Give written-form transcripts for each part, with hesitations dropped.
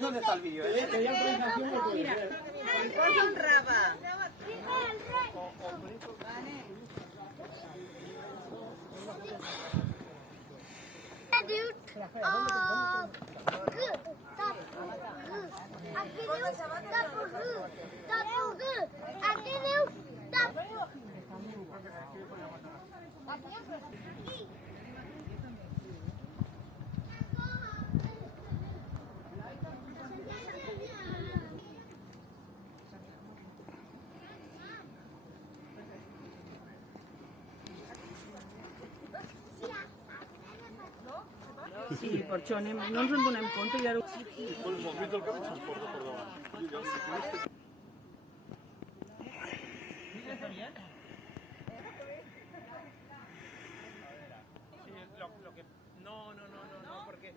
¿Dónde está el vídeo? Mira, un raba. Sí, per això no ens en donem compte i ara... No, porque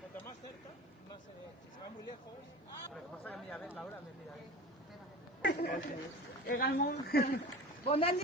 cuanto más cerca, más si se va muy lejos... Lo que pasa que mira, ves, Laura, mira. Également. Bon any.